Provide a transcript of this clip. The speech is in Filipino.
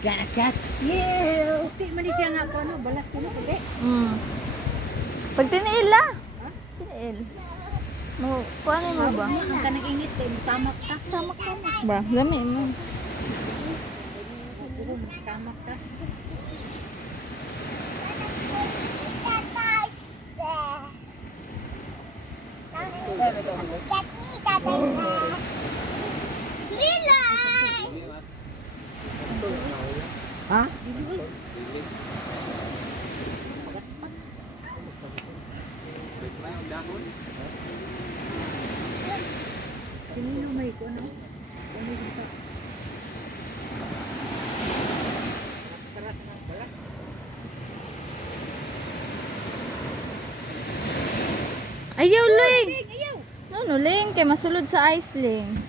Gakat. Yeah. Ti man siya nga ko no, balas ko no kage. Pag tiniil la. Tiniil. Mo, kuha mo ba? Ang kanang ingit eh, tamak ta. Tamak ka mo. Ba, lami mo. Tamak ta. Ha? Sinino may ko no? Ano dito? Taras ng balas. Ayaw, Ling! Ayaw. No, Ling, kay masulod sa ice, Ling.